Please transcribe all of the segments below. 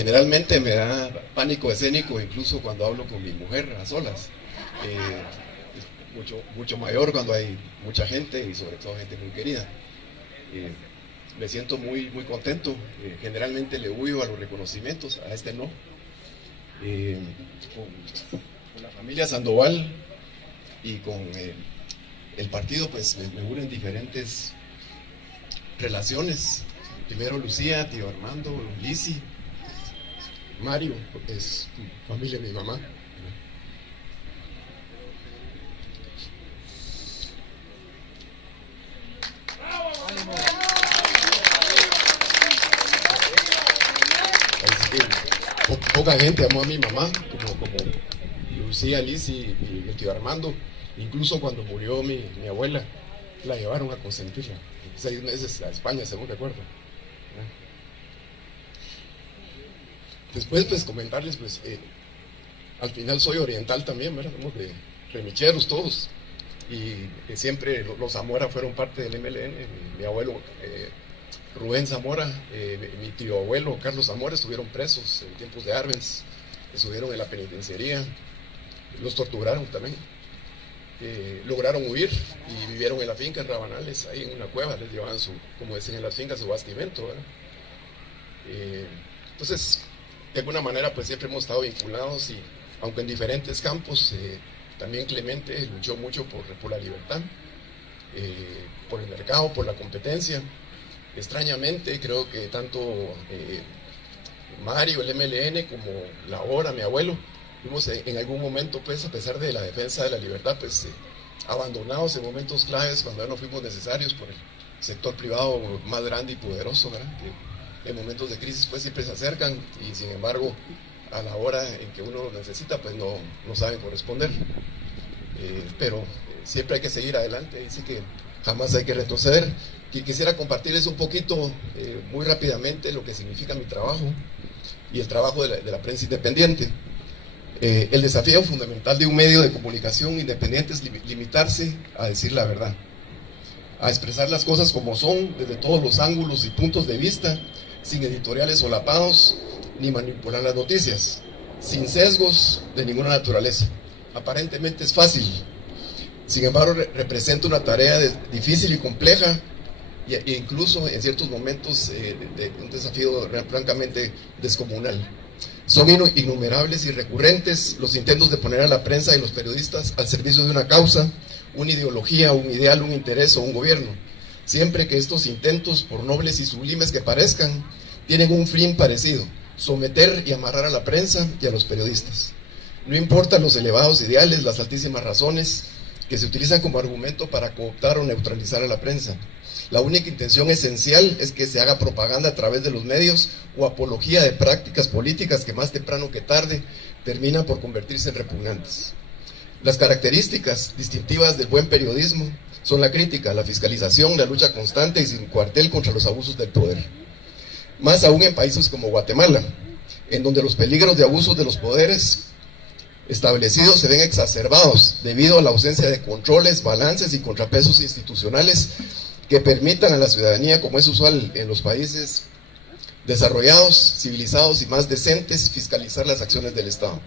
Generalmente me da pánico escénico, incluso cuando hablo con mi mujer a solas. Es mucho mayor cuando hay mucha gente y sobre todo gente muy querida. Me siento muy contento. Generalmente le huyo a los reconocimientos, a este no. Con la familia Sandoval y con el partido, pues me unen diferentes relaciones. Primero Lucía, tío Armando, Lisi, Mario, es familia de mi mamá. Poca gente amó a mi mamá, como Lucía, Lisi y el tío Armando. Incluso cuando murió mi abuela, la llevaron a consentirla 6 meses a España, según recuerdo. Después, pues, comentarles, pues, al final soy oriental también, ¿verdad? Somos de remicheros todos. Y siempre los Zamora fueron parte del MLN. Mi abuelo Rubén Zamora, mi tío abuelo Carlos Zamora estuvieron presos en tiempos de Arbenz, estuvieron en la penitenciaría, los torturaron también. Lograron huir y vivieron en la finca en Rabanales, ahí en una cueva, les llevaban como dicen en las fincas, su bastimento, ¿verdad? Entonces, de alguna manera, pues siempre hemos estado vinculados y, aunque en diferentes campos, también Clemente luchó mucho por la libertad, por el mercado, por la competencia. Extrañamente, creo que tanto Mario, el MLN, como la hora, mi abuelo, fuimos en algún momento, pues, a pesar de la defensa de la libertad, pues, abandonados en momentos claves cuando ya no fuimos necesarios por el sector privado más grande y poderoso, ¿verdad? Que en momentos de crisis, pues, siempre se acercan y, sin embargo, a la hora en que uno lo necesita, pues, no saben corresponder. Pero siempre hay que seguir adelante, así que jamás hay que retroceder. Y quisiera compartirles un poquito, muy rápidamente, lo que significa mi trabajo y el trabajo de la prensa independiente. El desafío fundamental de un medio de comunicación independiente es limitarse a decir la verdad, a expresar las cosas como son, desde todos los ángulos y puntos de vista, sin editoriales solapados, ni manipular las noticias, sin sesgos de ninguna naturaleza. Aparentemente es fácil, sin embargo representa una tarea difícil y compleja, e incluso en ciertos momentos un desafío francamente descomunal. Son innumerables y recurrentes los intentos de poner a la prensa y los periodistas al servicio de una causa, una ideología, un ideal, un interés o un gobierno, siempre que estos intentos, por nobles y sublimes que parezcan, tienen un fin parecido: someter y amarrar a la prensa y a los periodistas. No importan los elevados ideales, las altísimas razones que se utilizan como argumento para cooptar o neutralizar a la prensa. La única intención esencial es que se haga propaganda a través de los medios o apología de prácticas políticas que más temprano que tarde terminan por convertirse en repugnantes. Las características distintivas del buen periodismo son la crítica, la fiscalización, la lucha constante y sin cuartel contra los abusos del poder. Más aún en países como Guatemala, en donde los peligros de abusos de los poderes establecidos se ven exacerbados debido a la ausencia de controles, balances y contrapesos institucionales que permitan a la ciudadanía, como es usual en los países desarrollados, civilizados y más decentes, fiscalizar las acciones del Estado.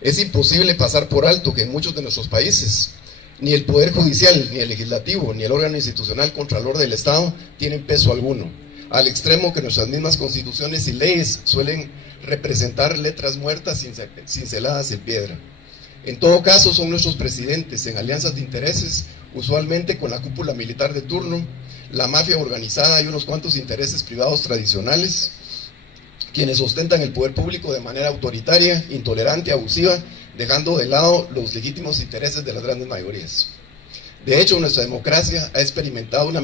Es imposible pasar por alto que en muchos de nuestros países ni el Poder Judicial, ni el Legislativo, ni el órgano institucional contralor del Estado tienen peso alguno, al extremo que nuestras mismas constituciones y leyes suelen representar letras muertas cinceladas en piedra. En todo caso, son nuestros presidentes, en alianzas de intereses, usualmente con la cúpula militar de turno, la mafia organizada y unos cuantos intereses privados tradicionales, quienes ostentan el poder público de manera autoritaria, intolerante, abusiva, dejando de lado los legítimos intereses de las grandes mayorías. De hecho, nuestra democracia ha experimentado una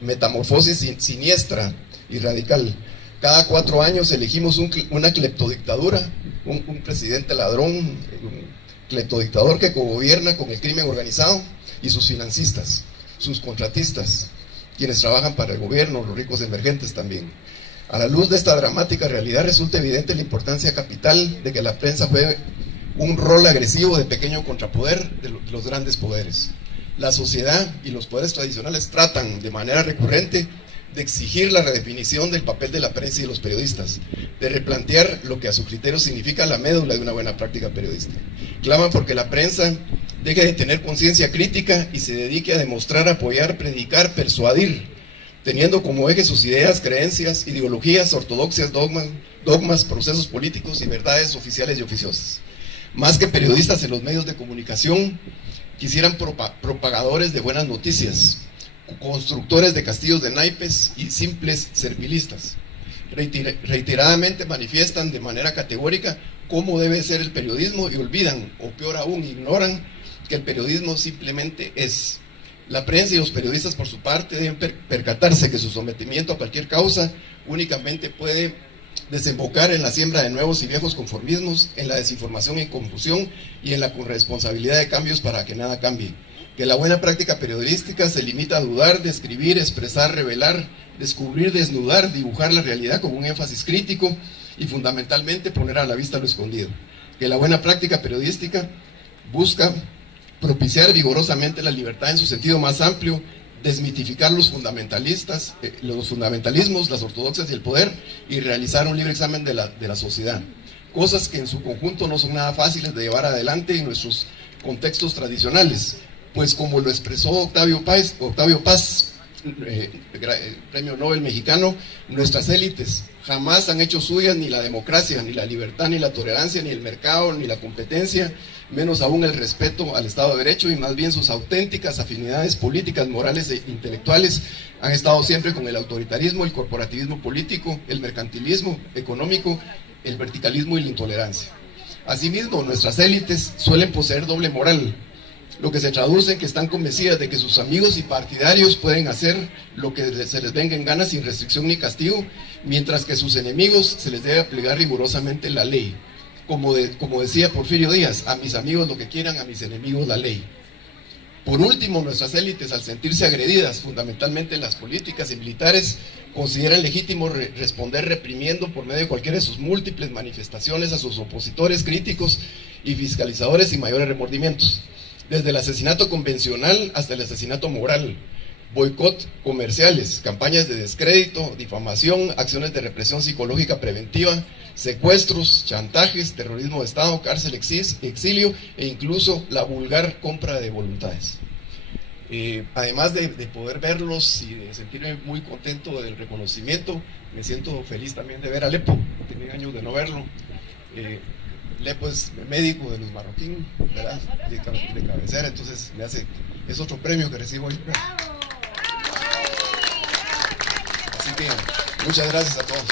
metamorfosis siniestra y radical. Cada 4 años elegimos una cleptodictadura, un presidente ladrón, un cleptodictador que cogobierna con el crimen organizado y sus financistas, sus contratistas, quienes trabajan para el gobierno, los ricos emergentes también. A la luz de esta dramática realidad resulta evidente la importancia capital de que la prensa juegue un rol agresivo de pequeño contrapoder de los grandes poderes. La sociedad y los poderes tradicionales tratan de manera recurrente de exigir la redefinición del papel de la prensa y de los periodistas, de replantear lo que a su criterio significa la médula de una buena práctica periodística. Claman porque la prensa deje de tener conciencia crítica y se dedique a demostrar, apoyar, predicar, persuadir, teniendo como eje sus ideas, creencias, ideologías, ortodoxias, dogmas, procesos políticos y verdades oficiales y oficiosas. Más que periodistas en los medios de comunicación, quisieran propagadores de buenas noticias, constructores de castillos de naipes y simples servilistas. Reiteradamente manifiestan de manera categórica cómo debe ser el periodismo y olvidan, o peor aún, ignoran que el periodismo simplemente es. La prensa y los periodistas, por su parte, deben percatarse que su sometimiento a cualquier causa únicamente puede desembocar en la siembra de nuevos y viejos conformismos, en la desinformación y confusión y en la corresponsabilidad de cambios para que nada cambie. Que la buena práctica periodística se limita a dudar, describir, expresar, revelar, descubrir, desnudar, dibujar la realidad con un énfasis crítico y fundamentalmente poner a la vista lo escondido. Que la buena práctica periodística busca propiciar vigorosamente la libertad en su sentido más amplio, desmitificar los fundamentalismos, las ortodoxias y el poder, y realizar un libre examen de la sociedad. Cosas que en su conjunto no son nada fáciles de llevar adelante en nuestros contextos tradicionales, pues como lo expresó Octavio Paz, premio Nobel mexicano, nuestras élites jamás han hecho suyas ni la democracia, ni la libertad, ni la tolerancia, ni el mercado, ni la competencia, menos aún el respeto al Estado de Derecho, y más bien sus auténticas afinidades políticas, morales e intelectuales han estado siempre con el autoritarismo, el corporativismo político, el mercantilismo económico, el verticalismo y la intolerancia. Asimismo, nuestras élites suelen poseer doble moral, lo que se traduce en que están convencidas de que sus amigos y partidarios pueden hacer lo que se les venga en gana sin restricción ni castigo, mientras que a sus enemigos se les debe aplicar rigurosamente la ley. Como decía Porfirio Díaz, a mis amigos lo que quieran, a mis enemigos la ley. Por último, nuestras élites, al sentirse agredidas, fundamentalmente las políticas y militares, consideran legítimo responder reprimiendo por medio de cualquiera de sus múltiples manifestaciones a sus opositores, críticos y fiscalizadores sin mayores remordimientos. Desde el asesinato convencional hasta el asesinato moral, boicot comerciales, campañas de descrédito, difamación, acciones de represión psicológica preventiva, secuestros, chantajes, terrorismo de Estado, cárcel, exilio e incluso la vulgar compra de voluntades. Además de poder verlos y de sentirme muy contento del reconocimiento, me siento feliz también de ver a Lepo, tenía años de no verlo. Lepo es médico de los Marroquín, ¿verdad? De cabecera, entonces es otro premio que recibo hoy. Así que muchas gracias a todos.